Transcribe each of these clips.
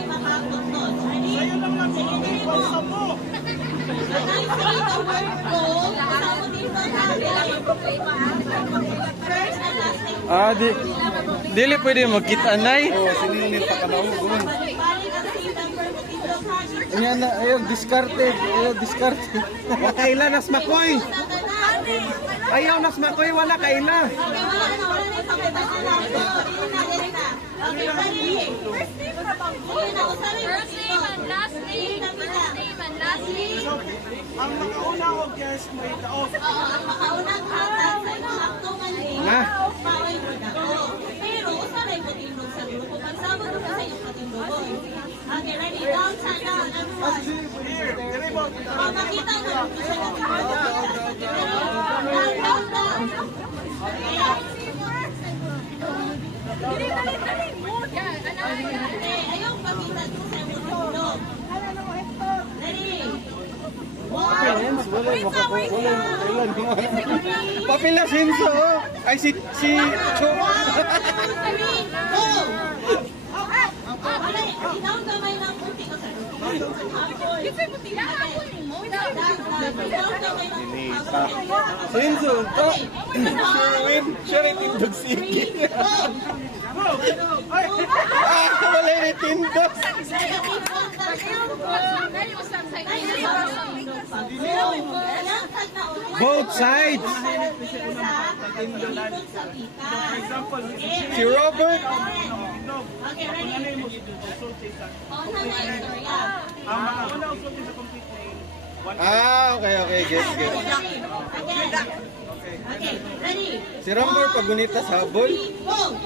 may makakot doon. Ready? Sige, dili mo. When I say the word go, kasama dito na kailangan problema. First and last name. Dili pwede magkita-anay. Siningin pa ka daw. Balik ang same number mo dito, project. Ayan na, ayun, discarded. Ayun, discarded. Kaila nas makoy. Ayaw nas makoy wala kaila. Okay, wala na ipakita na lang. So, dili na. Okay, ready? First name na, usarin mo First name and last name. First name and last name. Ang makauna o guest may daog. Oo, ang makaunang hatag sa eksakto nga name, bawal mo na ko. Pero, usaray mo tindog sa grupo. Pagsama mo sa iyong katindogon. Okay, ready? Down, everyone. Here, deliver. Makita mo kung siya natin. Down. Okay, ayaw pakita doon sa iyong tindog. Ready? One. Papila Sinso. Ay, si Cho. Sinso. Siya rin tindog sige. Wala rin tindog. Both sides. Si Robert. Okay, ready? Ang makauna o sulti sa complete name. Okay. Get. Okay, ready? Si Robert pagunita sa habol. Go!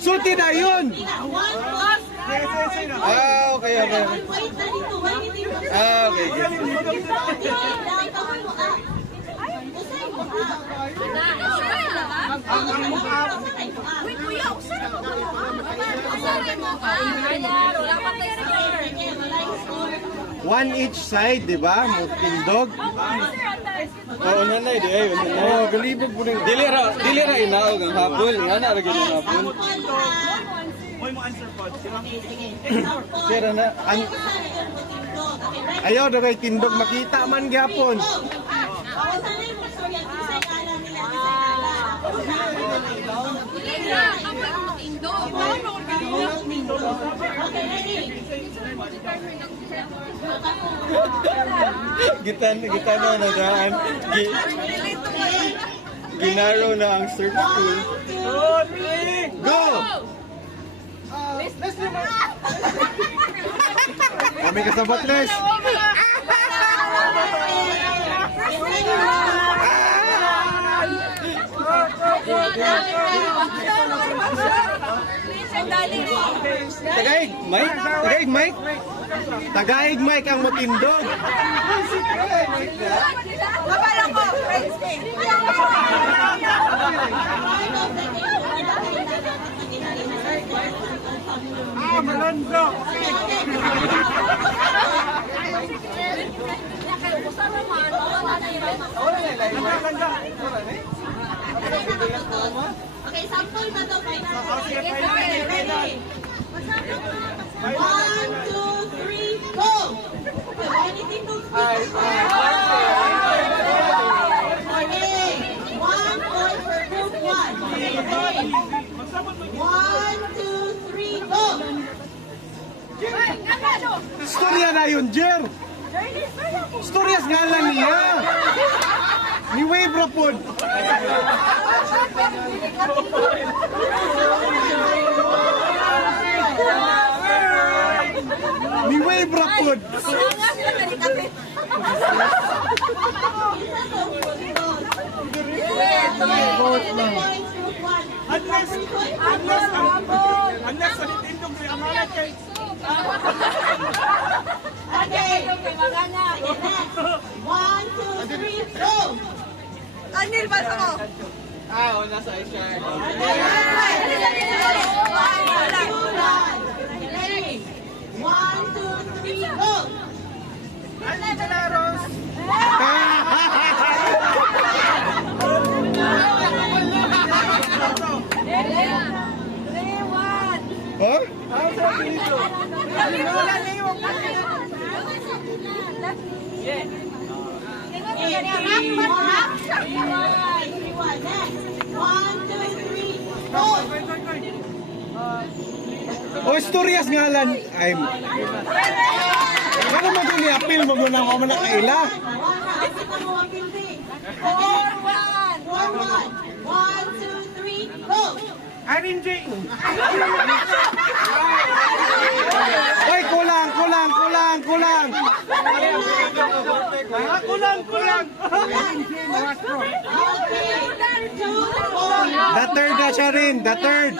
Sulti na yun. One plus. Okay. Wait na dito. Wait dito. Okay. Down ka mo up. Usay mo up. Uy, kuya, usan mo ba? Usan mo ka. Ayan, wala pa tayo sa One each side, di ba? Tindog. Oo, nanay, di ay. Oo, galibog po rin. Dili ra inaog ang habol. Nga na, lagi ng habol. Hoy mo answer po. Sira na. Ayaw, daw kay tindog makita man gyapon. Gitana na daan. Ginaro na ang search tool. Go! Kami kasabot, Les. Tagaig, Mike. Tagaig, Mike ang matindog. Babala ko, friends Malando. Okay, sample na to. Ready? 1, 2, 3, go! Anything to speak? Okay. 1 point for group 1. Okay. 1, 2, 3, go! Storya na yun, Jer. Storyas nga lang niya. Ni Wave Rapod. Ni Wave Rapod. Unless sa nitindog si Amara kay Okay. 1, 2, 3, go! Anil, basa mo. Nasa Asia. Ready? 1, 2, 3, go! Oh? O, Istorias ngalan. Ay, ano mo doon i-appeal mo doon ako man nakaila? One, two, three, go! Irene J. Oy, kulang. Kulang. The third na siya rin. The third.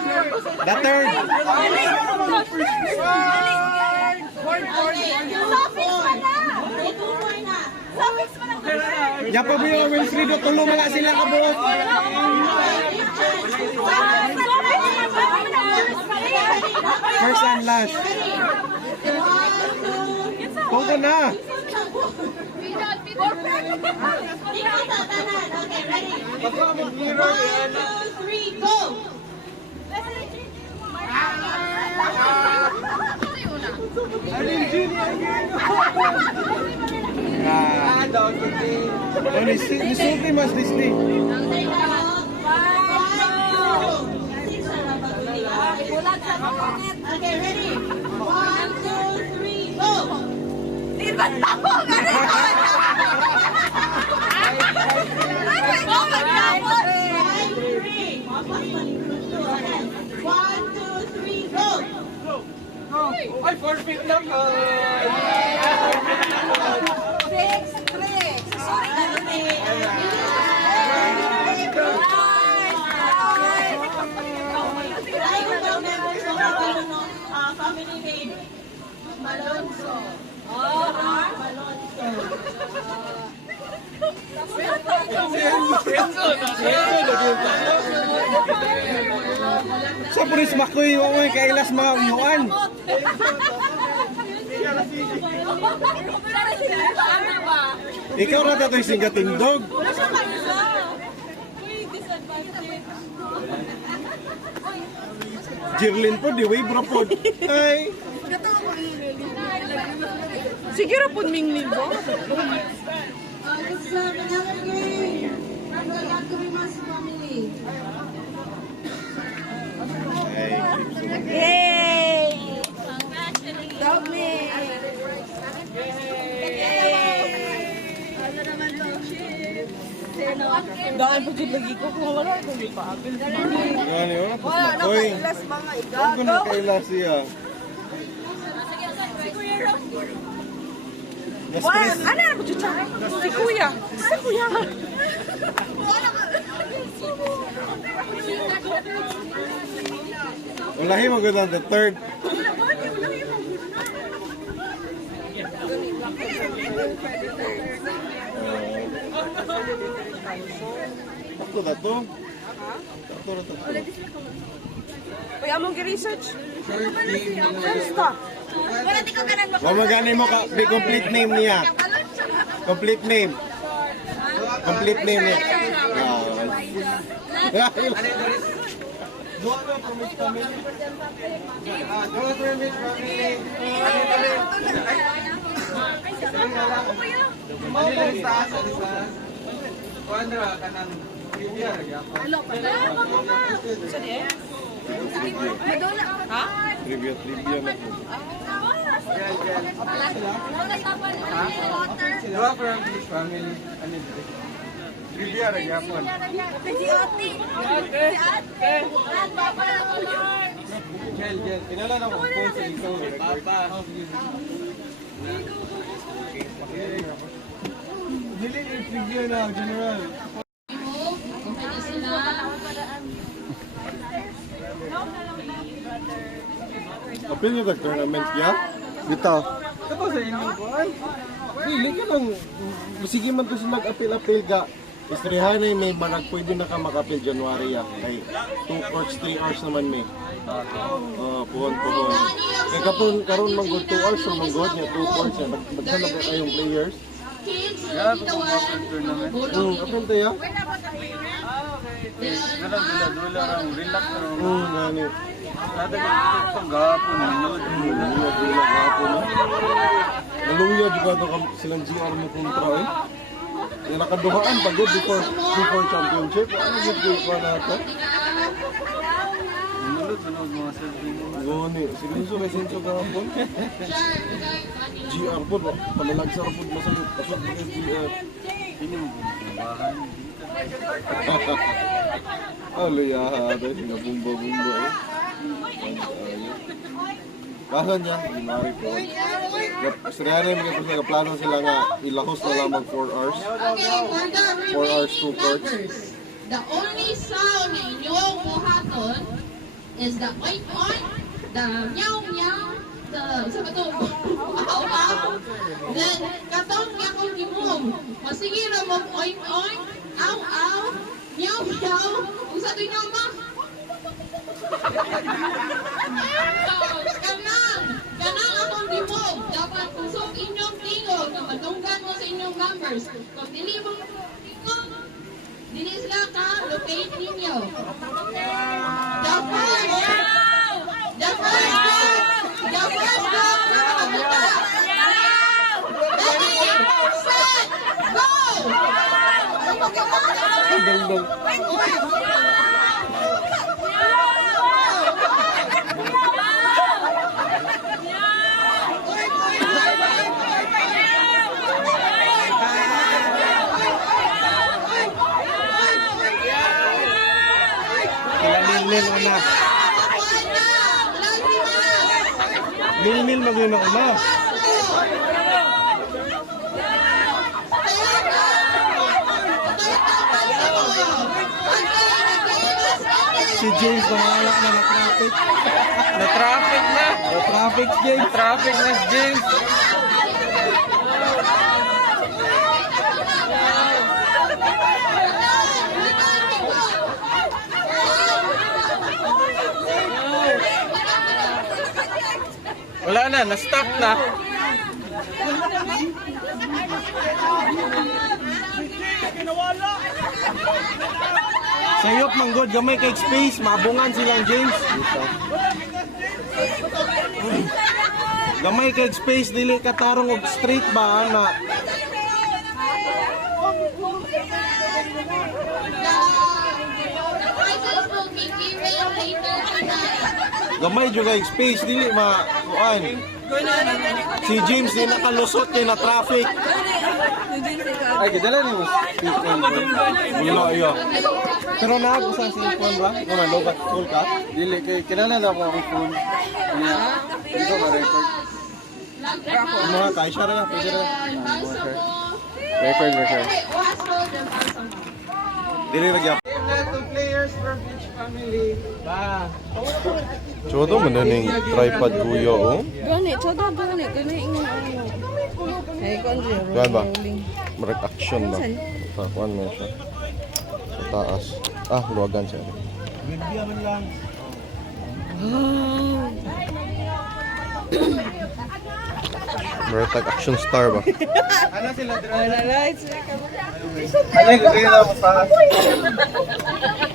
Yan pa ba yung Wilfredo? Tulong mga sila kabuot. First and last. Pungko na. Okay, ready? 1, 2, 3, go! Ni Sophie mas Disney. Okay, ready? 1, 2, 3, go! One, two, three, go! Ay, forfeit lang. Family name. Malonzo. Sa pulis makoy mo kailas mga uyuan. Ikaw ra datoy sing gatindog. Jirlin po di way bro pod. Ay. Sige ra pud ming libo. This is another game from the Yakumimas family. Ay. Yay! Dog me! Daan po dyan lagi ko kung wala ko di pa. Gani oh. Wala na Makoy. kailas mga Huwag ko na igago. kailas siya. Mas Wala, Chris. ano na ko dyan? Si Kuya. Si Kuya. Walahi maganda the third. Ako na to. Ako na to. Uy, among gi-research. Stop. Wala di ko ganang Wa magani mo ka the complete name niya. Complete name. Complete name niya. Ah. Trivia na po. Dua from this family. Ano dito? Trivia ra gyapon. Si Ate. Si Ate. Gel. Pinala na ko phone sa ikaw. Papa. Dili ni trivia na general. Apil niyo ka tournament ya? Bitaw. Kato sa inyo ko. Dili ka lang. Sige man to sila mag-apil-apil ka. Istrihanay may marag pwede na ka makapil January ya. Ay 2 hours, 3 hours naman may. Puhon. Kaya kapon karon man good 2 hours so man good niya 2 hours ya. Maghanap na kayong players. Yeah, ito kung open tournament. Apil to ya? Nalang dula lang relax na. Gani. Naluya juga to silang GR mo kontra eh. Yung nakaduhaan pagod before championship. Ano yung ko na ito? Goni, siguro may senso kahapon. GR po, palalagsar po masagot. Pasok mo kay GR. Oh, luyaha. Dahil sinabumba-bumba eh. Kasan niya, Mari po. Sarihanay mga po sa plano sila nga ilahos na lamang 4 hours. Okay, for the 4 hours, 2 parts. members, the only sound na inyong buhaton is the oink oink, the meow meow, the sa bato, ow ow, then katong yakong gimong, masige ra mo oink oink, ow ow, meow meow, kung sa ito nyo ma? Kanang akong gimong, dapat kusog inyong tingog na matunggan mo sa inyong members. Kung dili mo tingog, dili sila ka-locate ninyo. The first group na nakakita. Ready, set, go! Mil una. Mil maguna una. Si James nawala na na-traffic. Na-traffic na. Na-traffic James. Traffic na si James. Wala na, na-stop na. Sayop manggod gamay kay space, mabungan silang James. Gamay kay space dili katarong og straight ba na. Gamay juga kay space dili ma kuan. Si James din nakalusot kay na traffic. Ay, gidala ni mo. Wala ayo. Pero naagusa si kuan ba? Ikaw na lobat full ka. Dili kay kinala na ako ang phone. Niya. Dito ba record? Mga kaisya ra pwede ra. Record. Dili ra gyap. Two players from each family. Ba. Chodo man ning tripod kuya oh. Gani, todo gani ingon ano. Ay konje. Kuan ba? Marag action ba? Sa kuan mo siya. Sa taas. Ah, luwagan siya. Marag action star ba? Ano sila?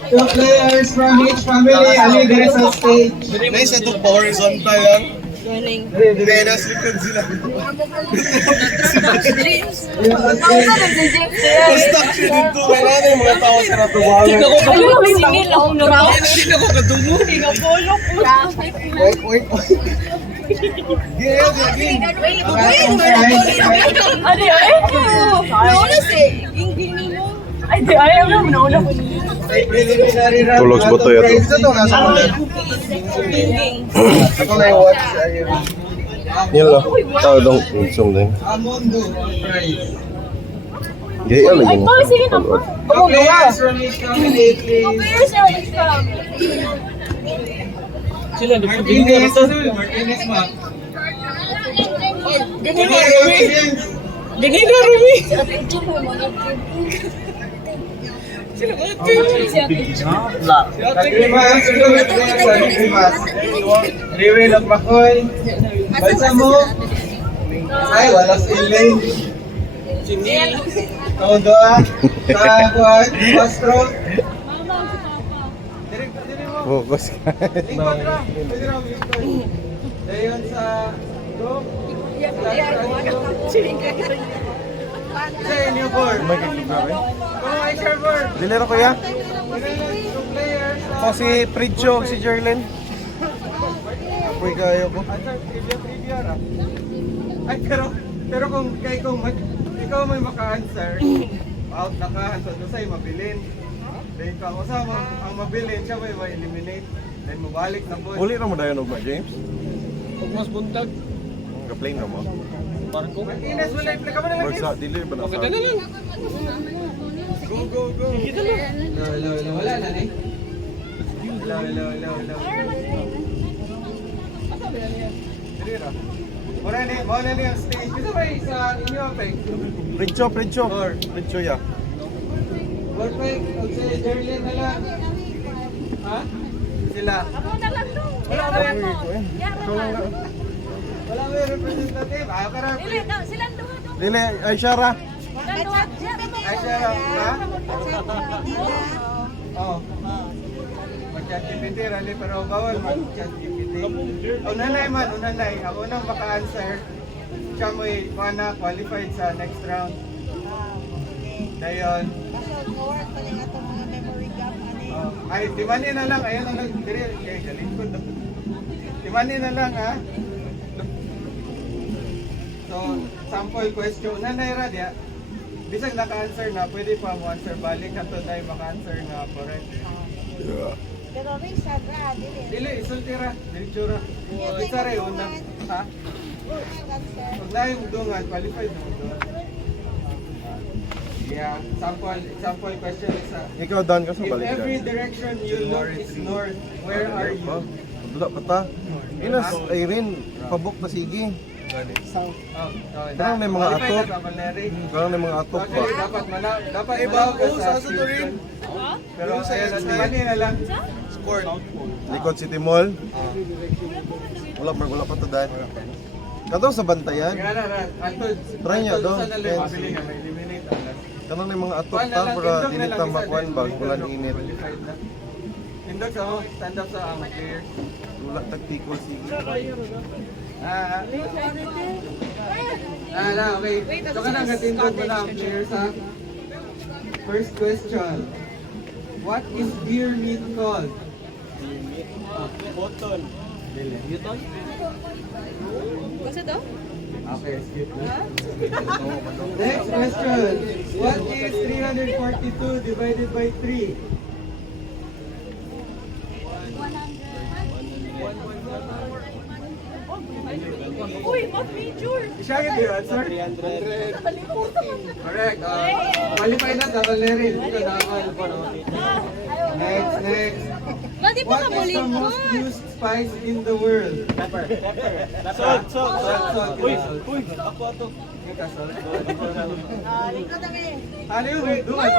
Two players from each family. Ali, there is a stage. Nice ito pa horizontal yan. Morning. Kaya nasa likod sila. Stuck siya dito. Kaya na yung mga tao sa natubangan. Singil ako no raw. Hindi ako kadungo. Pinapolok mo. Wait. Adi ay ko. Nauna si Inging mo. Ay di ayaw mo nauna ko niya. Tulog ba to yato? Inging. Ako na yung watch. Yan lang. Tao dong insum din. Amundo prize. Gaya lagi mo. Sige na po. Two players from each family, please. Where's your from? Martinez, ma'am. Gani na Rumi. Riwin of Makoy. Balsa mo. Ay, wala siling. Todo sa kuwan. Pastro. Focus ka. Lingkod ra. Pwede ra lingkod. Dayon sa go. Isa yung new board. Kung ay share board. Dilero ko ya. Two players. O si Pridjo, si Jerlyn. Apoy kayo ko. Trivia ra. Ay pero kung ikaw may maka-answer, out na ka, so doon sa'yo mabilin. Then ikaw kasama, ang mabilin siya may eliminate. Then mabalik na po. Uli na mo dayon og James. Kung mas buntag, Ga-play na mo. barko. Martinez, wala yung ka mo na Wag sa dili ba na Okay, sa. na lang. Go, go, go. Wala na eh. Hello. Dili ra. Muna ni ang stage. Kita ba sa inyo, Peng? Pridjo. Pridjo ya. Perfect. Okay, Jerlyn na lang. Ha? Sila. Ako na lang to. Wala Wala ba ba yung mo? Ikaw eh. Wala may representative. Para. Dili, silang duha to. Dili ay Shara. Silang duha. Ay, siya lang. Ha? Oo. Mag-chat GPT, rally, pero bawal mag-chat GPT. Unanay. Ang unang maka-answer, siya mo'y qualified sa next round. Dayon. Ay, timani na lang. Ayan ang nag-dire. Ay, galing ko. Timani na lang, ha? So, sample question. Unanay ra diya. Bisag naka-answer na, pwede pa mo answer balik kanto tayo maka-answer na correct. Pero rin sa bra, dili. Dili, isulti ra, diretso ra. Isa ra yun na, ha? Pag na yung dungan, qualified na mo dungan. Yeah, sample question is Ikaw dan ka sa if balik. every direction you look is north, where are you? Wala pa ta. Inas Irene, pabok na sige. Oh, Parang may mga qualified atot. na ka, Valerie. Parang may mga atok pa. Actually, dapat ibaw ka sa screen. Pero ayan, timani na lang. Likod City Mall. Wala pa to dahil. Katong sa bantayan. Try niya, do. Kanang may mga atok ta para dili ta makuan bag wala init. Indog sa mo, stand up sa mga player. Wala tactical sige. Okay. So ka nang gatindog mo na ang players ha. First question. What is deer meat called? Botol. Yuton? Kasi daw? Okay, skip. Next question. What is 342 divided by 3? Uy, what major? Siya yung answer? 300. Correct. Qualify na sa Valerie. Dito na ako. Next. Madi pa What ka is muli the most used spice in the world? Salt. Uy, ako ato. Ano yung dungan?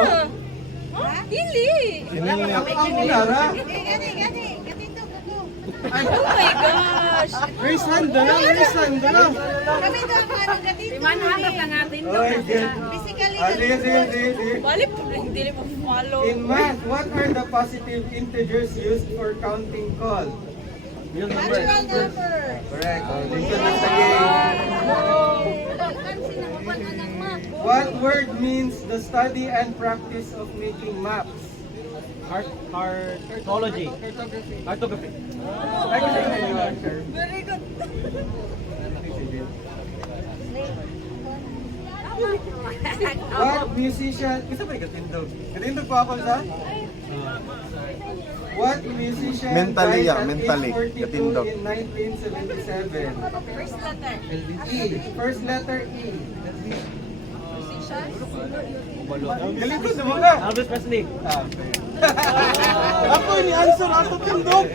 Ha? Dili. Sinili. Ang ulara. Gani. Gatito ko. Oh my gosh. Raise hand na lang. Kami daw ang ano gatito. Manhanap lang natin daw. Okay, good. Basically, Sige. Bali, dili mo follow. In math, what are the positive integers used for counting call? natural number. Correct. Dito na sa game. What word means the study and practice of making maps? Cartology. Cartography. Ay, kasi na yung answer. Very good. What musician... Isa ba yung katindog? Katindog pa ako sa? What musician Mentally, died yeah, at mentally. age 42 Katindog. in 1977? First letter. E. First letter E. Galing ko naman na. Elvis Presley. Ako yung answer ato tindog.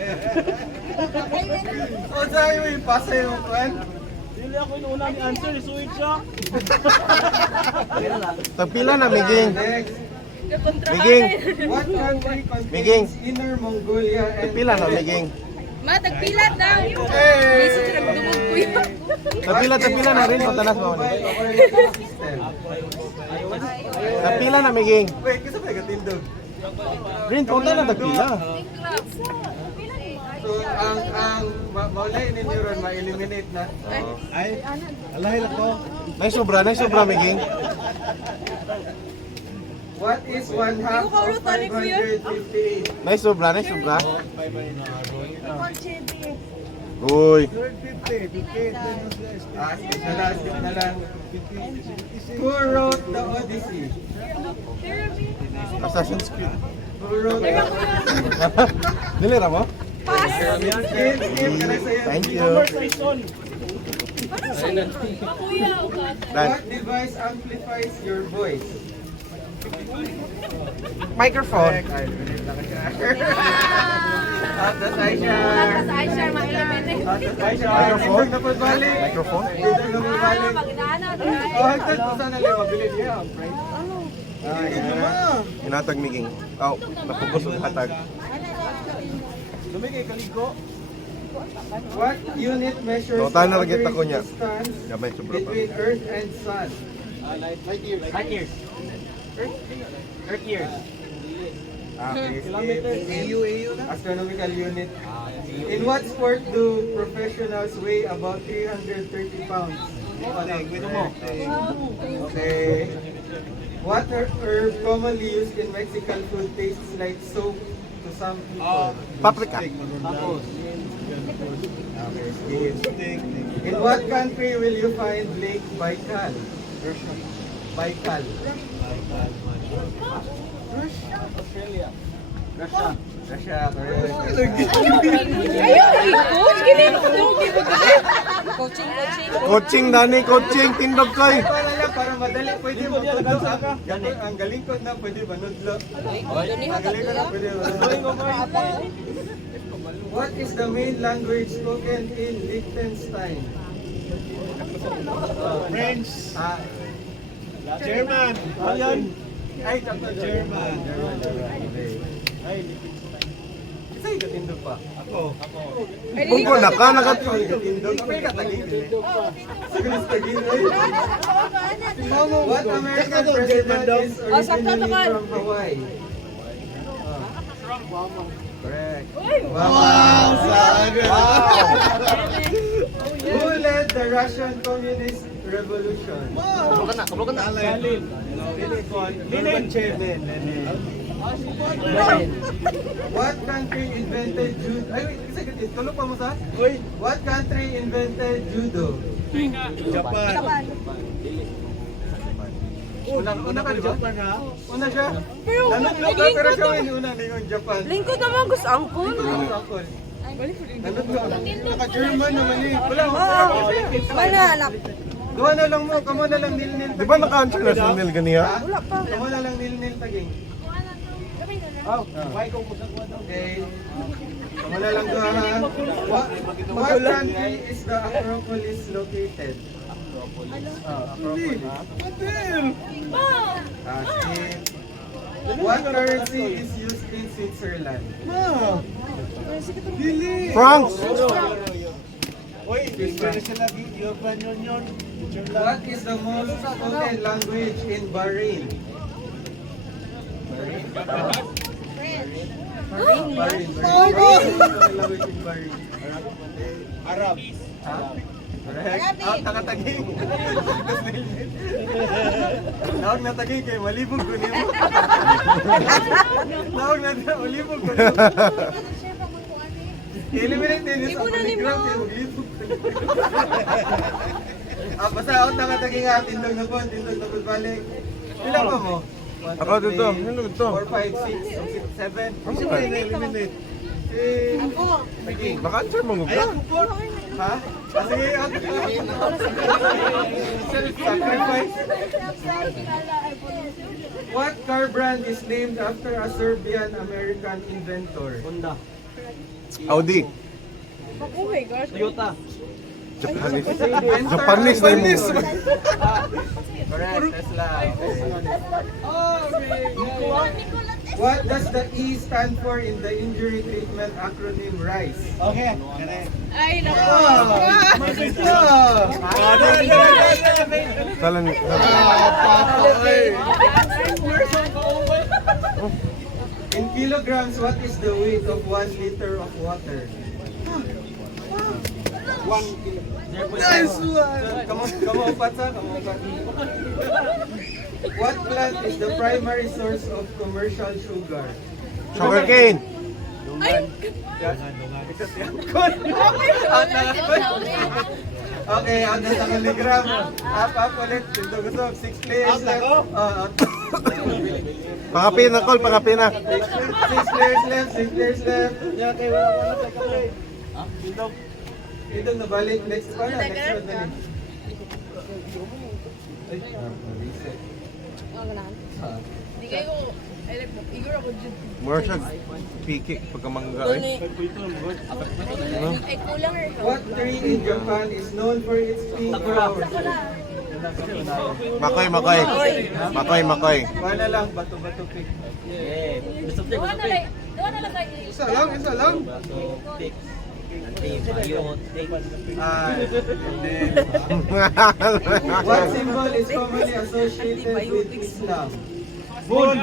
O sa'yo yung pasa yung kwan. Dili ako yung unang answer, isuwid siya. Tagpila na Miging. Next. Miging. What country Miging. contains Inner Mongolia and... Tagpila na Miging. Ma, tagpilat daw. Hey! Bisa sila dumog ko yun. Tagpila na rin patanas mo. Mobile operating system. Tagpila na Miging. Wait, kasi ba yung katindog? Rin punta na tagpila. So, ang maulay ninyo ron, ma-eliminate na. Ay, alahil ako. Nay sobra, Miging. What is 1/2 of 558? Nay sobra. Uy. Skip na lang. Who wrote the Odyssey? Assassin's Creed. Who wrote the Odyssey? Dili ra mo? Skip, kana sa'yo. Thank you. Dan. What device amplifies your voice? Microphone. Ay, minute lang siya. Out the side share. Ay, sir, ma-eliminate. Out the side share. Microphone? Tindog na pagbalik. Microphone? Tindog na pagbalik. Magdana. Oh, hagtad ko sana lang mabilis niya. Right? Ah, yan. Inatag Miging. Oh, napugos ang hatag. Lumigay kaligo. What unit measures Oh, tayo na the lagyan average ako niya. distance Gamay sobra pa. between Earth and Sun? Light years. Earth years. Okay, astronomical unit. In what sport do professionals weigh about 330 pounds? Okay. What herb commonly used in Mexican food tastes like soap to some people? Paprika. Okay, skip. In what country will you find Lake Baikal? Baikal. Australia. Russia, correct. Coaching Dani, coaching tindog koy. Para lang, para madali, pwede mo ang galing ko na pwede manudlo. Ang galing ko na pwede manudlo. What is the main language spoken in Liechtenstein? French. Ah, German. Ayan. ay, German. Okay. Ay, Kasi katindog pa. Bungko na ka nagat. Katindog. Ako yung katagin. Siguro sa tagin. What American president is originally from Hawaii? Correct. Wow! Who led the Russian Communist Revolution? Stalin. Lenin. What country invented judo? Ay, wait, kasi tulog pa mo sa? Uy, What country invented judo? Japan. Una ka, di ba? Japan ha? Una siya? Nanudlo ka, pero siya yung una na yung Japan. Lingkod naman gusto angkol. Nanudlo. Naka-German naman eh. Wala, Manalak. Duha na lang mo, kamo na lang nil-nil. Di ba naka-answer na sa Nil ganiya? Kamo na lang nil-nil taging. Why kung magkakuha daw? Okay. Kamo na lang duha ha. What country is the Acropolis located? Acropolis. Skip. What currency is used in Switzerland? France. Uy, Switzerland sila lagi. European Union. What is the most spoken language in Bahrain? Bahrain. Language in Bahrain. Arab. Ha? Correct. Out nakataging. Nawag na taging kay malibog ko nimo. Nawag na malibog ko nimo. Eliminate din sa polygraph kay maglibog. Basta out nakataging tindog na po, tindog na po balik. Pila pa mo? Ako dito. Ano dito? 4, 5, 6, 7. Eliminate. Naka-answer mo ka? Ha? Sige, sacrifice. What car brand is named after a Serbian-American inventor? Honda. Audi. Toyota. Japanese. Japanese na yung Correct, Tesla. What does the E stand for in the injury treatment acronym RISE? Okay. Ay, naku. Talan In kilograms, what is the weight of 1 liter of water? Nice one! Come on, Patsa. Come on, Patsa. What plant is the primary source of commercial sugar? Sugarcane. Okay, out na sa kaligram. Up ulit. Tindog-usog. 6 players left. Pangapina, Col, pangapina. 6 players left. 6 players left. Tindog na balik. Next pa na. Next round na. Ay, reset. Di kayo, igor ako dyan. More siya piki pagkamangga eh. Ay, kulang eh. What tree in Japan is known for its pink flowers? Makoy. Wala lang. Bato-bato pink. Doon na lang kayo. Isa lang. What symbol is commonly associated with Islam? Bun.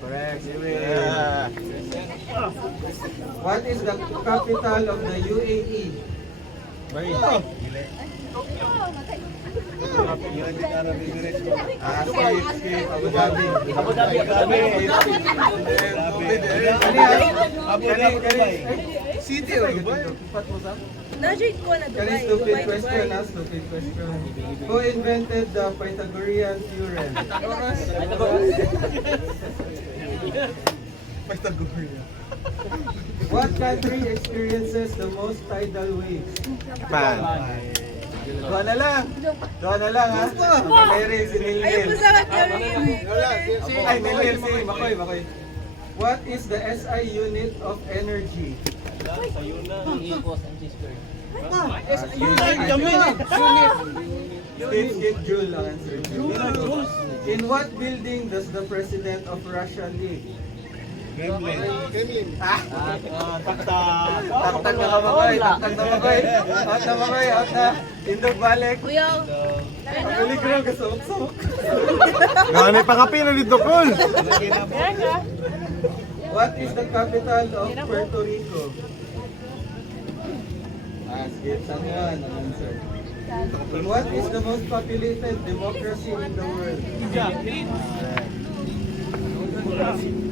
Correct. What is the capital of the UAE? Skip. Abu Dhabi. City or Dubai? Na-join ko na Can Dubai. stupid question, stupid question. Who invented the Pythagorean theorem? Pythagorean. What country experiences the most tidal waves? Japan. Doon na lang ha. Mary, si Nilil. Ay, Nilil, si Makoy. What is the SI unit of energy? Skip Joule ang answer. In what building does the president of Russia live? Taktak na Makoy. Out na. Indog balik. Kuya, Kaligram ka sumok. Ganay pangapina dito, Col. What is the capital of Puerto Rico? Skip saan yan ang answer. What is the most populated democracy in the world?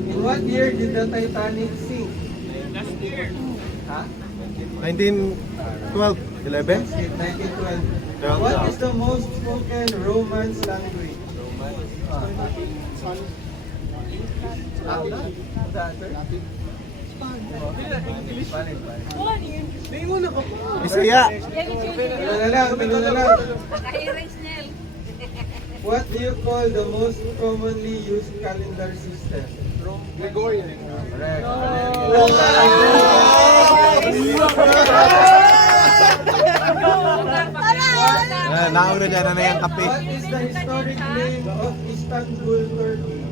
In what year did the Titanic sink? Last year. Ha? 1912, 11? Skip, 1912. What is the most spoken Romance language? Bisaya. Tulo na lang. What do you call the most commonly used calendar system? Gregorian. Correct. Naong na dyan na yung kape. What is the historic name of Istanbul, Turkey?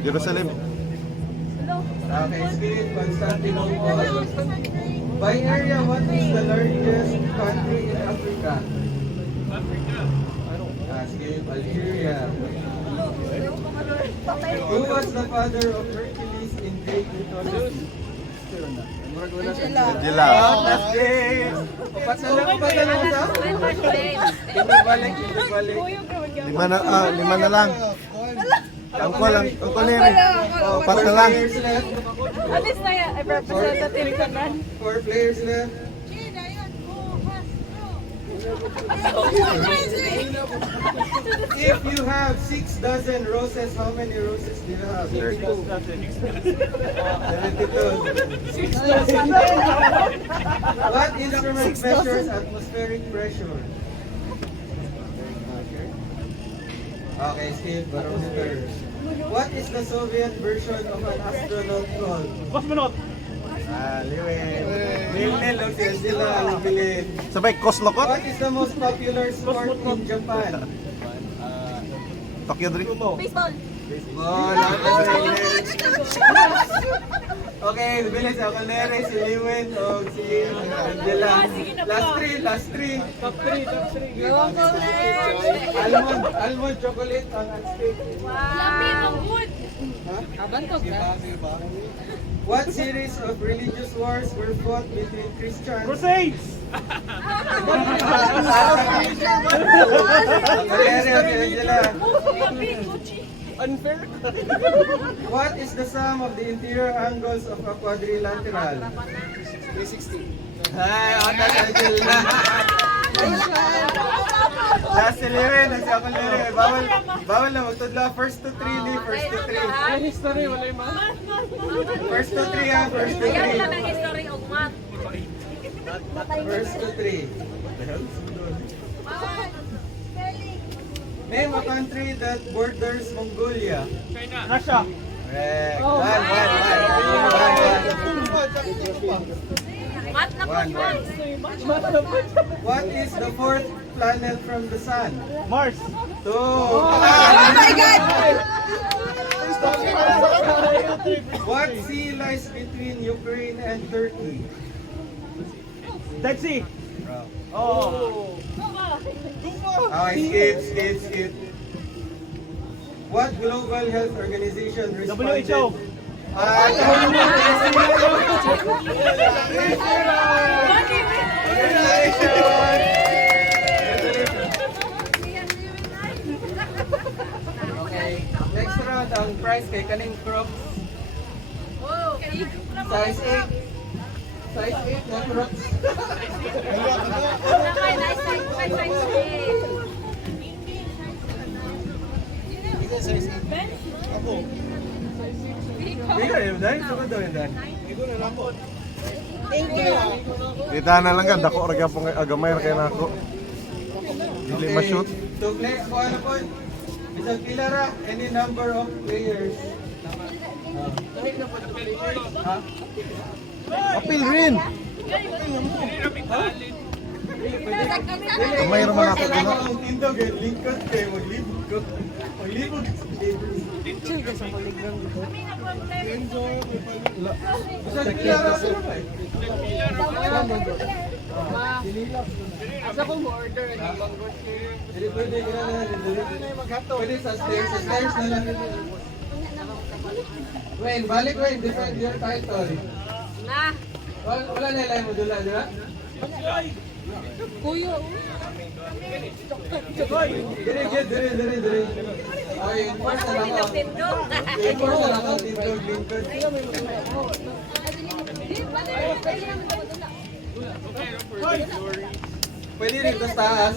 Jerusalem. Okay, skip. Constantinople. By area, what is the largest country in Africa? Skip. Algeria. Who was the father of Hercules in Greek mythology? Angela. Skip. Patanong sa? Balik. Lima na lang. Angkol Neri. Pat na lang. Players left. alis na yan. Ay, representative ka na. 4 players left. If you have 6 dozen roses, how many roses do you have? 72. 6 dozen. What instrument measures atmospheric pressure? Okay, skip. Barometer. What is the Soviet version of an astronaut called? Cosmonaut. Nil, sila ang bilin. Sabay, Koslokot. What is the most popular sport in Japan? Tokyo Drift. Baseball. Baseball. Okay, bilis ako Nere, si Liwen, o si Angela. Last three. Top 3. Almond chocolate ang at stake. Lamig ang good. Ha? What series of religious wars were fought between Christians? Crusades! Unfair. What is the sum of the interior angles of a quadrilateral? 360. Ay, otas Angel na. Last lirin, nasa ako lirin. Bawal na magtudla. First to 3, di. First to 3. History, wala yung mga. First to 3 ha, first to 3. Ayaw lang ang history of math. First to 3. Name a country that borders Mongolia. Russia! Correct. Math na po, One. math. What is the fourth planet from the sun? Mars! 2. Oh my God! What sea lies between Ukraine and Turkey? Dead Sea! Oh. Okay, skip. What global health organization responded? WHO! Okay, next round ang prize kay kaning Crocs. Oh, Size 8. Size 8 na Crocs. Nakay, nice, Bigger yun, Dan. Sugod daw yun, Dan. Kita na lang ka, dako ra pong agamay ra kay nako. Dili ma-shoot. Tukle, kung ano po, isang pila ra, any number of players. Ha? Apil rin. Kamay ra man ako dito. Ang tindog, lingkod kayo, maglibog ko. Maglibog. Isang pila ra sila ba eh? Asa kong order ng banggot kayo? Pwede pwede sa stairs na lang. Wayne, balik Wayne, defend your title. Na. Wala na ilang mo dula, di ba? Kuyo. Dire. Ay, enforce na lang ako. Tindog. Enforce na lang ako, tindog, lingkod. Pwede rin ito sa taas.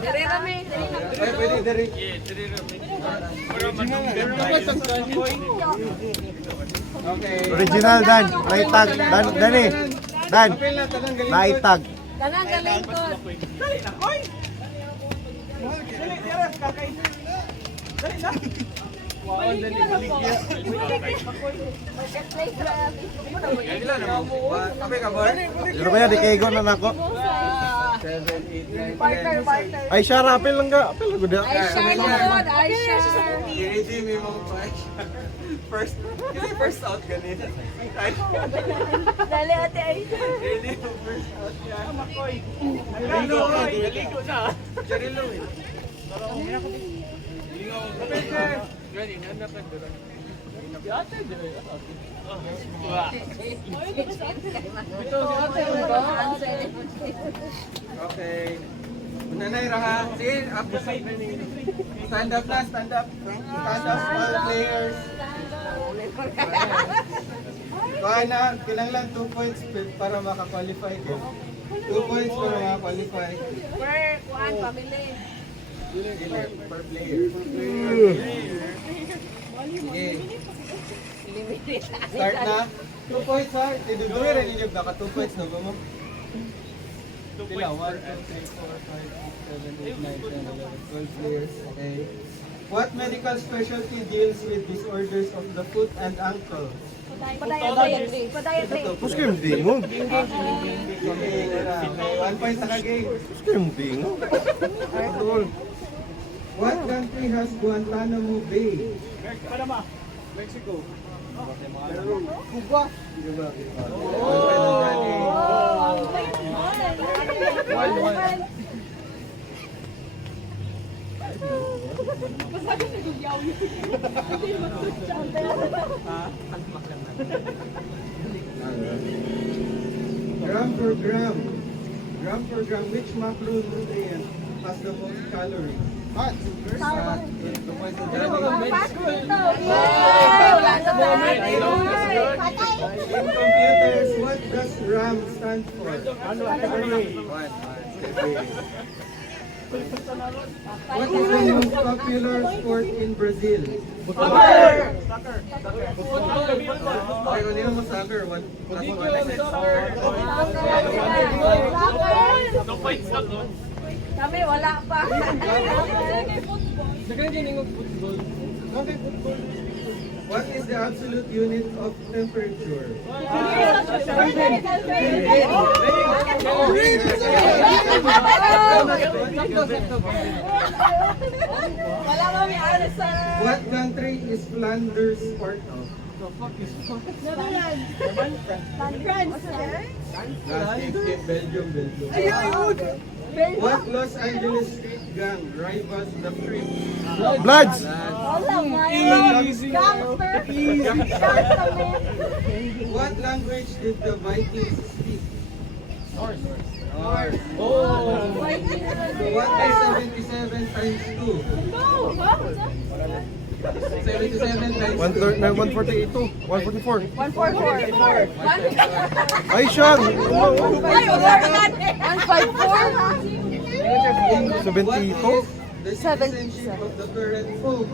Dire kami. Ay, pwede dire. Okay. Original Dan, naitag. Dani. Dan, Apel na, tanang galing. naitag. Kanang galing ko. Dali, tira, kakay. Dali na! Kape ka, boy? Dilo ba di kay na nako? 7, 8, 9, 10. Ay siya apil lang ka. Apil lang gud. Ay, Charlotte. Ay, Charlotte. Hindi may mga first out ganito. Dali, ate. Ay, Hindi yung first out yan. Naligo na! Jarilo eh. Okay. Unanay raha. Sige, after stand up na, stand up. Stand up all players. Kaya na, kailangan 2 points para makakwalify ko. 2 points para makakwalify. per kuan, pamili. Per player. Sige. Start na. 2 points ha. Tinuloy rin ninyo. Naka 2 points na ba mo? Sila, 1, 2, 3, 4, 5, 6, 7, 8, 9, 10, 11, 12 players. Okay. What medical specialty deals with disorders of the foot and ankle? Podiatry. Kus kayo dingo. Okay, 1 point sa kagay. Kus kayo dingo. What country has Guantanamo Bay? Panama! Mexico! Cuba. Gram per gram. Gram per gram. Which macronutrient has the most calories? Fat. In computers, what does RAM stand for? What is the most popular sport in Brazil? Soccer. Okay, kung hindi mo soccer, one plus one. Kami wala pa. What is the absolute unit of temperature? Wala mo may alis sa... What country is Flanders part of? Belgium. What Los Angeles street gang rivals the Crip? Bloods! What language did the Vikings speak? Norse. What is 77 times 2? 77 times 2. 148 to. 144. 144. Ay, Sean! Ay, wala ka 154. 72? What is the citizenship of the current Pope?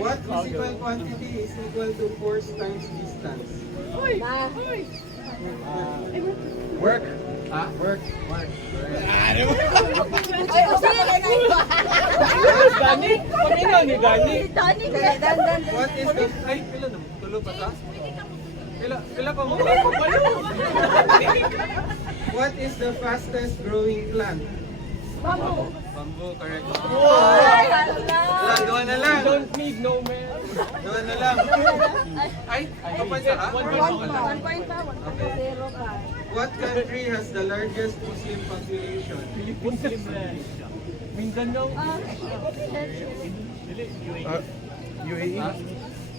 What physical quantity is equal to force times distance? Work. Work. Ay, usahay na Dani. Dani. What is the... Ay, pila na? Tulo pa ka? Pila pa mo? What is the fastest growing plant? Bamboo, correct. Ay, hala. Doon na lang. Don't need no man. Doon na lang. Ay, kapag sa ka? 1.0 ka. What country has the largest Muslim population? Philippines. Mindanao. UAE?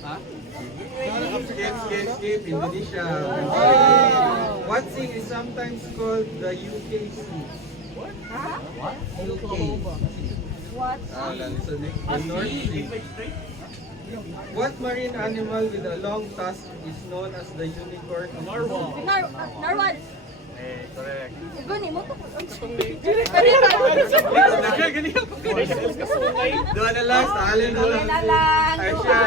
Ha? Skip. Indonesia. What sea is sometimes called the UK Sea? What? UK. What? The North Sea. What marine animal with a long tusk is known as the unicorn of the sea? Narwal. Correct. Iguni mo to. Doon na lang, sa alin na lang. Na lang. Aisha.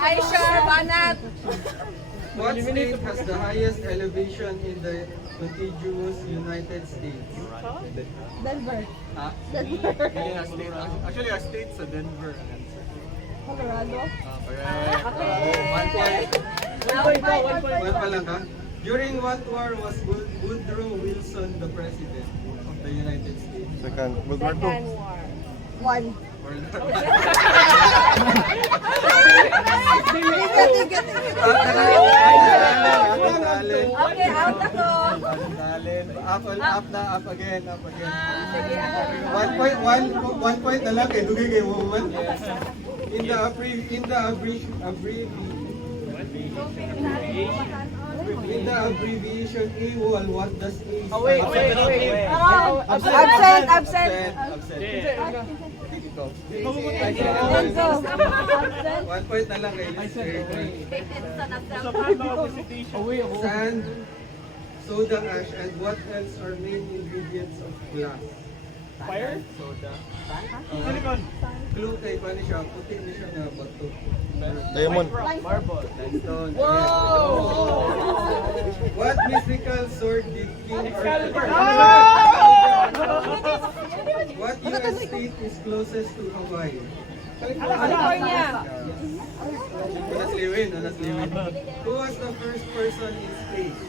Aisha, Banat. What state has the highest elevation in the contiguous United States? Denver. Ha? Denver. Hindi na state. Actually, a state sa Denver ang answer. Colorado. Correct. Okay. 1 point. 1 pa lang ka? During what war was Woodrow Wilson the president of the United States? Second. World War II. One. Okay, out ako. Up again. 1 point na lang kay dugay kay woman. In the abbreviation AWOL, what does A stand for? Absent. Let's go. 1 point na lang kay Sand, soda ash, and what else are main ingredients of glass? Fire? Soda. Silicon. Clue kay paano siya, puti na siya nga bato. Diamond. Marble. Limestone. Whoa! What mythical sword did King Arthur? What US state is closest to Hawaii? California. Unas liwin. Who was the first person in space?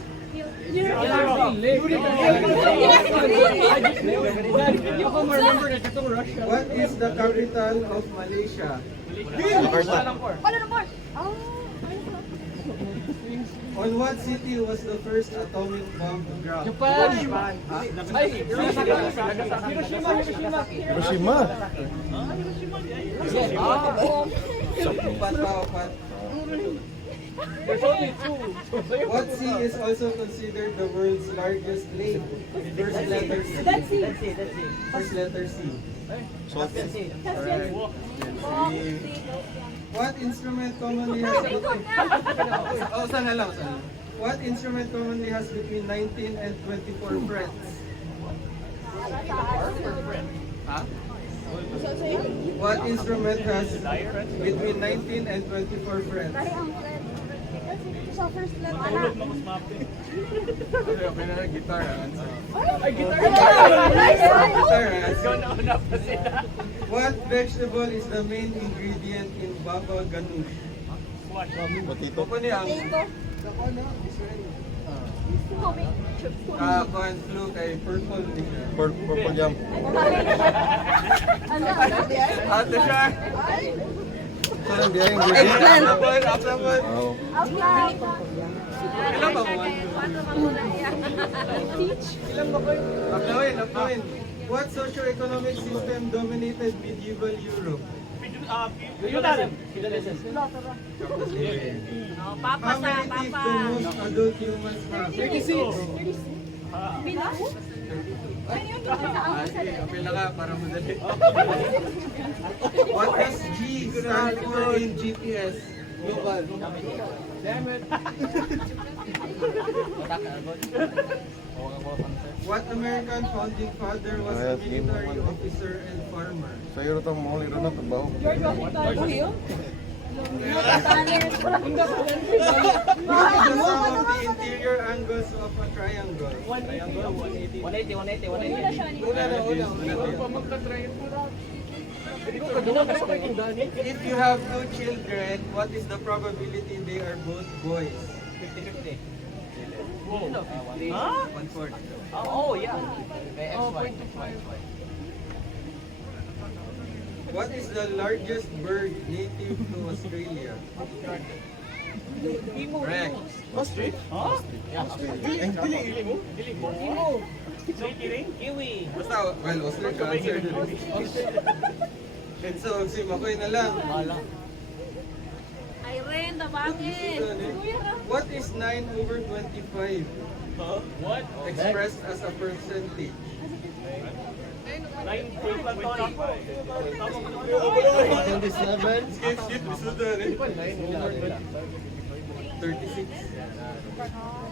What is the capital of Malaysia? Jakarta. Kuala Lumpur. On what city was the first atomic bomb dropped? Hiroshima. Pat, tao, pat. What sea is also considered the world's largest lake? First letter C. First letter C. Alright. What instrument commonly has Oh, sana lang, sana lang. What instrument commonly has between 19 and 24 frets? Huh? What instrument has between 19 and 24 frets? Sa first letter. Guitar answer. Guitar. What vegetable is the main ingredient in baba ganoush? Potato. Ano niya ang corn flu kay purple din siya. Purple jam. Ate siya. Saan diya yung Eggplant. Apple. Oh. Ilan ba mo? Aplawin. What socio-economic system dominated medieval Europe? How many teeth do most adult humans have? 36. Apil na ka para madali. What does G stand for in GPS? Global. Damn it. What American founding father was a military officer and farmer? Sa iyo itong mall, ito na trabaho. What is the sum of the interior angles of a triangle? 180. If you have two children, what is the probability they are both boys? 50-50. Huh? 1/4. Oh, yeah. What is the largest bird native to Australia? Correct. Ostrich? Huh? Dili mo? Kiwi. Basta, well, ostrich answer dun. And so, si Makoy na lang. Irene, tabangin. What is 9 over 25? What? Expressed as a percentage. 27. Skip, bisudan eh. 36.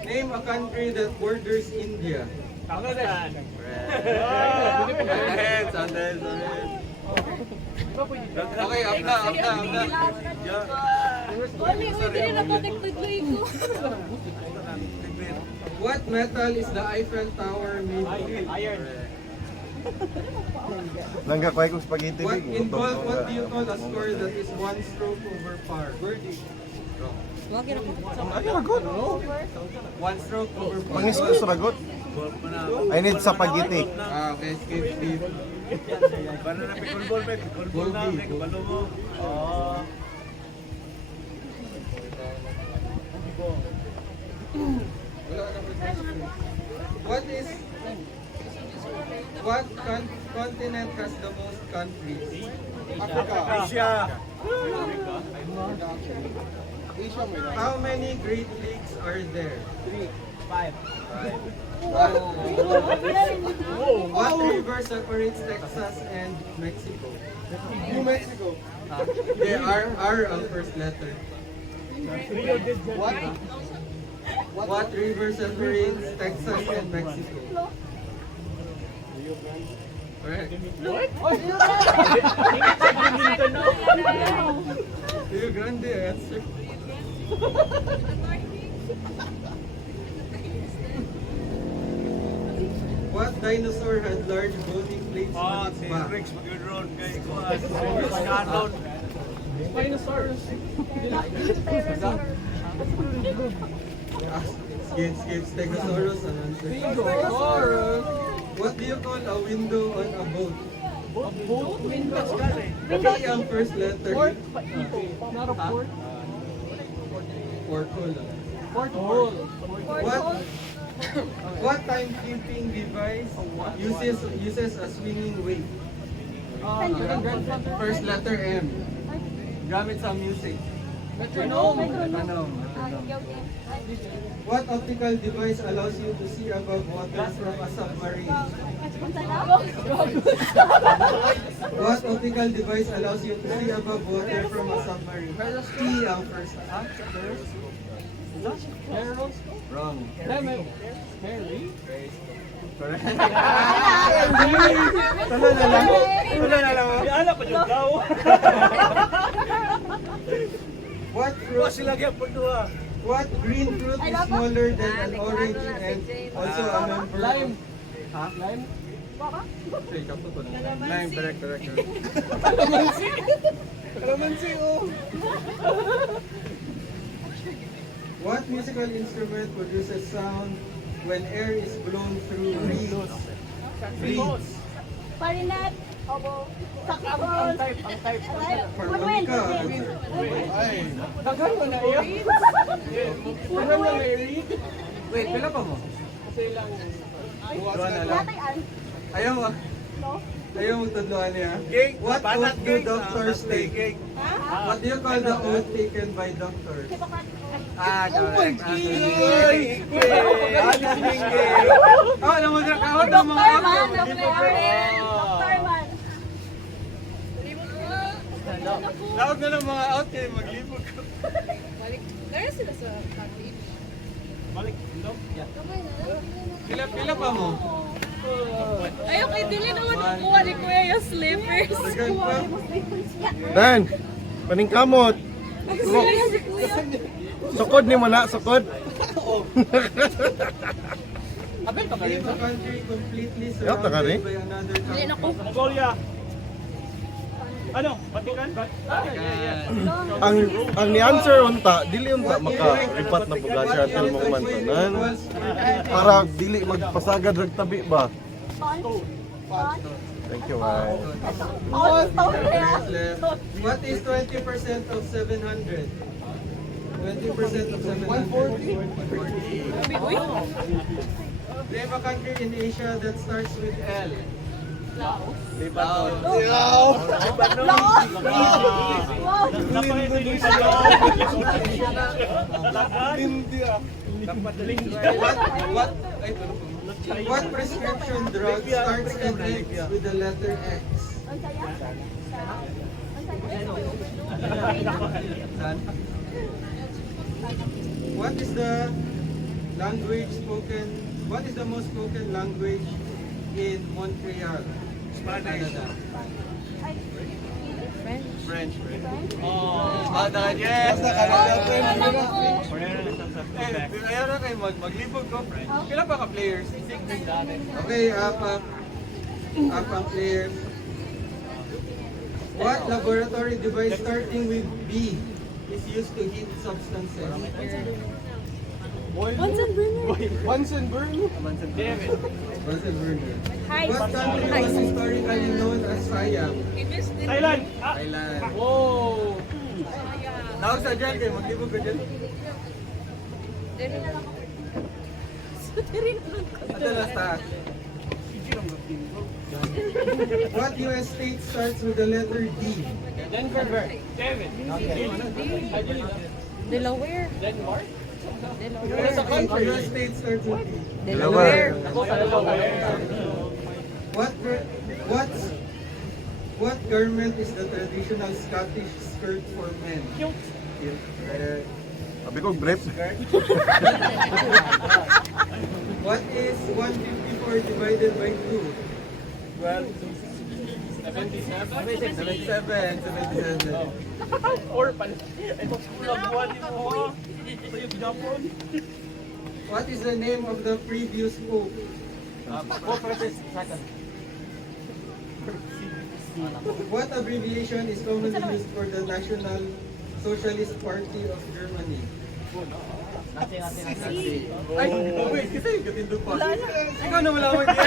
Name a country that borders India. Bangladesh. Sandal. Okay, up na. What metal is the Eiffel Tower made of? Iron. Nanggakway kong spaghetti. What in golf, what do you call a score that is one stroke over par? Birdie. Ano ragot? One stroke over par. Mangis ko sa ragot. I need spaghetti. Okay, skip. Banana pikon ball, pikon na, balo mo. What continent has the most countries? Asia. How many Great Lakes are there? 5. What river separates Texas and Mexico? New Mexico. They are ang first letter. What river separates Texas and Mexico? Correct. Rio Grande answer. What dinosaur had large bony plates on its back? T-Rex mag-drone kay Kuas. Canon. Skip. Stegosaurus ang answer. What do you call a window on a boat? P ang first letter. Not a port? Porthole. What timekeeping device uses a swinging weight? First letter M. Gamit sa music. Metronome. What optical device allows you to see above water from a submarine? What optical device allows you to see above water from a submarine? T ang first. Wrong. Correct. Wala na lang. Ala pa yung daw. What fruit? What green fruit is smaller than an orange and also a member? Lime. Lime? Lime, correct. Kalamansi, oh. What musical instrument produces sound when air is blown through reeds? Reeds. Clarinet. Obo. Saxophone. Harmonica. Wait, pila pa mo? Ayaw mo. Ayaw mo tudloan niya. What oath do doctors take? What do you call the oath taken by doctors? Correct. Alam mo na kahot ang mga Laog na lang mga out kayo maglibog ko. Meron sila sa country. Pila pa mo? Ay, okay, dili naman ang kuha ni Kuya yung slippers. Dagan pa. Dan, paningkamot. Sukod ni mo na, sukod. Name a country completely Yaw, taka rin. surrounded by another Dili na country. ko. Mongolia. Ano? Vatican? Ang ni answer unta, dili unta maka-ripat na buga siya til mo mantanan. Para dili magpasagad rag tabi ba. Thank you, Wai. What is 20% of 700? 20% of 700. 140. Name a country in Asia that starts with L. What prescription drug starts and ends with the letter X? What is the language spoken? What is the most spoken language in Montreal? Canada. French. Yes! Ayaw na kayo maglibog ko. Kailan pa ka players? Okay, apat ang players. What laboratory device starting with B is used to heat substances? Bunsen burner. Bunsen burner. What country was historically known as Siam? Thailand. Thailand. Whoa! Nawag sa dyan kayo, maglibog ka dyan. Ito lang sa What US state starts with the letter D? Delaware. What US state starts with D? Delaware. What garment is the traditional Scottish skirt for men? Kilt. Sabi ko, brief. What is 154 divided by 2? 77. What is the name of the previous pope? What abbreviation is commonly used for the National Socialist Party of Germany? Ay, wait, kasi yung katindog pa. Ikaw na wala mo hindi.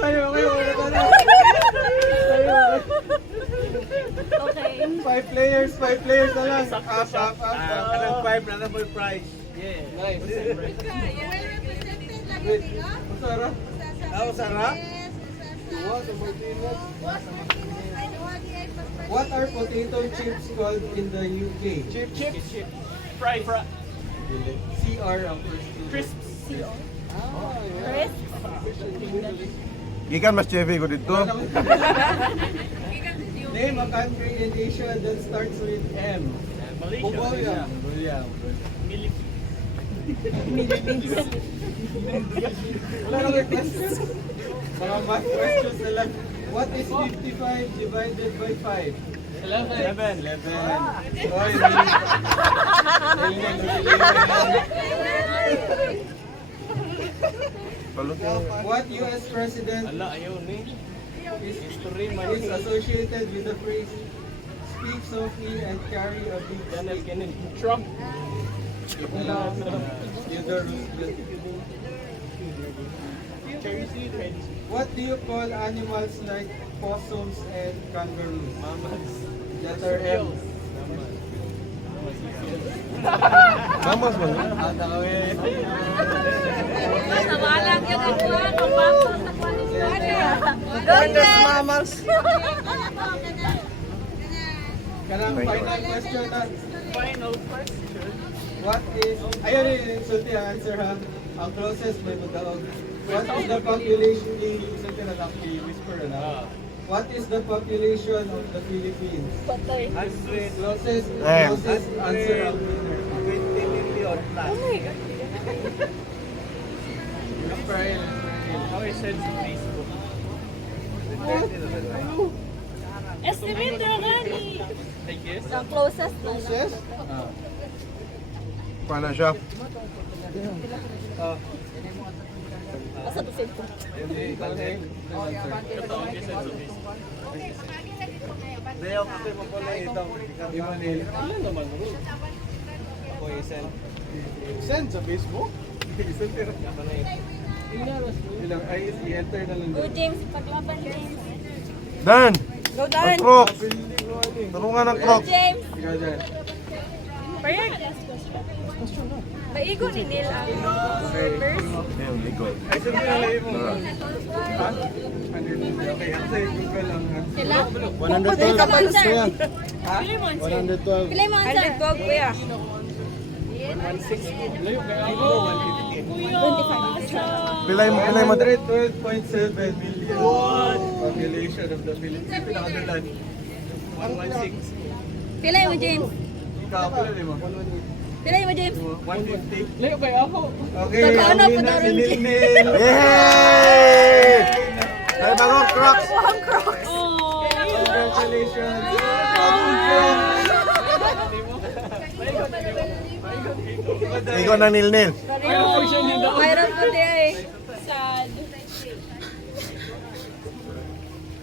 Sayo, kayo, wala ka na. Okay. 5 players na lang. Up. Kanang 5 na naman prize. Nice. Wait, Sarah? Sarah? What are potato chips called in the UK? Chips. Fry. CR ang first. Crisps. Gikan mas Chevy ko dito. Name a country in Asia that starts with M. Mongolia. Wala nang questions. Mga math questions na lang. What is 55 divided by 5? 11. Oy, What US president is associated with the phrase speak softly and carry a big stick? Trump. Theodore Roosevelt. What do you call animals like possums and kangaroos? Letter M. Mamas man. Nawalan yung ikuan, mapapos na kuan ni Mamas. Kanang final question na. What is, ayun sulti ang answer ha. Ang closest may magdaog. What is the population, sulti na lang, whisper na. What is the population of the Philippines? Patay. Closest answer ang winner. 20 million plus. How is it sa Facebook? Estimate na gani. I guess. Ang closest na. Paano siya? Asa to save ko? Dayaw kasi mo pala itong Imanil. ako isend. Send sa Facebook. Ilang ay i-enter na lang Go doon. James, paglaban James. Dan! Go Ang Crocs! Tanungan ng Go Crocs! James. Ikaw dyan. Payag. Maigo ni Neil ang servers. Ayun, ligo. Ay, sabi na lang mo. Ha? Okay, ako sa'yo Google lang ha. Sila? 112 ka ba, sir? kuya. Ha? 112. Pilay mo answer. 112 kuya. 25. Pilay mo. 112.7 million population of the Philippines. Pinakadulan. 116. Pilay mo James. Ikaw, pala mo. Pilay mo James. 150. Layo ba ako? Okay, Nagkaano ang po winner daw si rin. Nilnil. Yay! May bagong Crocs! Ang Crocs. Congratulations. Ligo na nil-nil. Mayroon po di ay. Sad.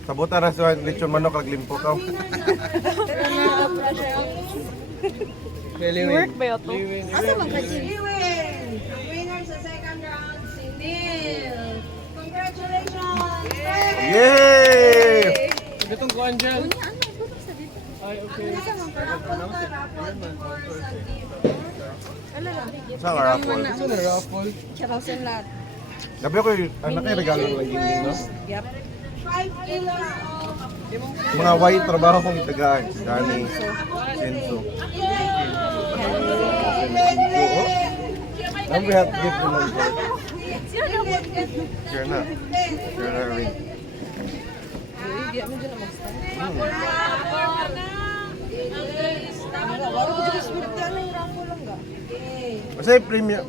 Sabuta na sa lechon manok kag limpo ka. Work ba Asa man ka James? Liwin! Ang winner sa second round, si Neil. Congratulations! Yay! Itong kuhan dyan. Ay, okay. Sa raffle. Ito na raffle. Chakasan lahat. Gabi ako anak kay regalo lagi no. 5 kilos of Mga white trabaho kong itagaan. Gani. Senso. Oo. Ang bihat gift mo lang ko. Sure na. Sure na rin. Kasi premium.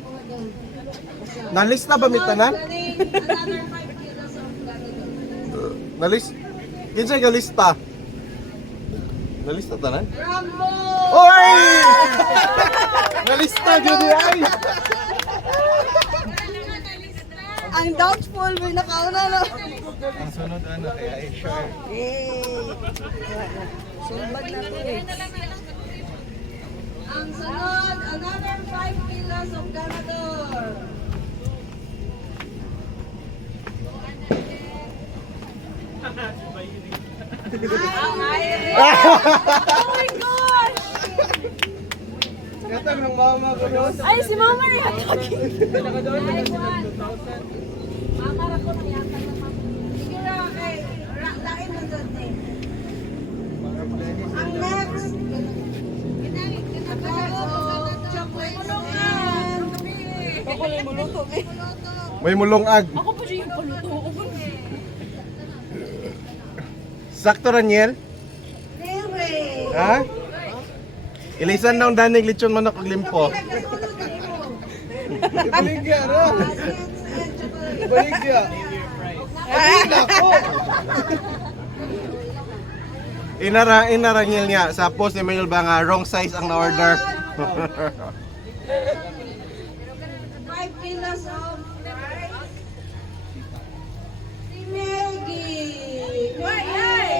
Nalista ba mitanan? another 5 kilos of ganito. Nalis. Kinsay ka lista? Nalista tanan? Rambo! Oy! Nalista gyud ay. Ang doubtful may nakauna na. Ang sunod ano kaya i-share. Sumbag na po eh. Ang sunod, another 5 kilos of ganador. Ang Irish! hatag ng mama ko doon. Ay, si Mama rin hatagin. Mama ra ko na yata na mama. Sige na, kay lain mo doon eh. Ang next. Chocolate and... May mulungag. Ako pa siya yung paluto. Sakto Raniel. Lewe. Ha? Ilisan daw danig lechon manok ug limpo. Ibaligya ra. Biscuits and chocolate. Ibaligya. Inara Raniel niya. Sa post ni Manuel ba nga wrong size ang na-order. 5 kilos of rice. Si Maggie. Yay!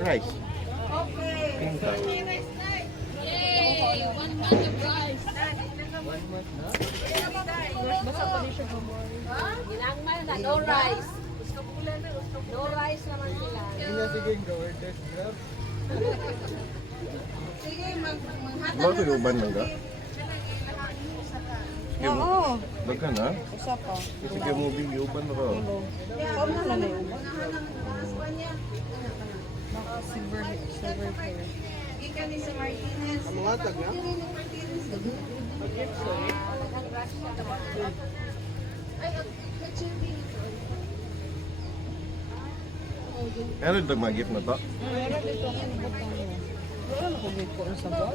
Rice. Okay. Yay! 1 month of rice. Ginangman na, no rice. No rice naman sila. Sige, go-order. Sige, maghatag Mga kuyuban lang ka? Oo. Daghan ha? Usa pa. Sige mo uban na ka. Saan na lang yun? Unahan ng husband niya. Naka silver hair. Gikan ni si Martinez. Ang mga tag na? Dili ni Martinez. Ay, ka-chili. Ano dag mga gift na to? Wala na ko gate ko sa ba?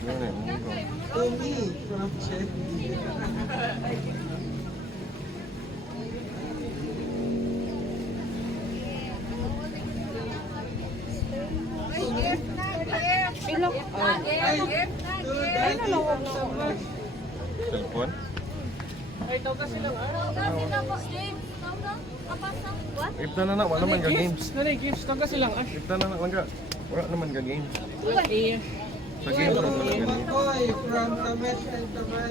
Ano yun? To me, from Chef. Ilang? Ay na lang wag na. Cellphone? Ipta na wala naman ka games. Games ka silang Ipta na lang ka. Wala naman ka games. ah. Sa games lang wala ka games. Oy, from Tamesh and Tamesh.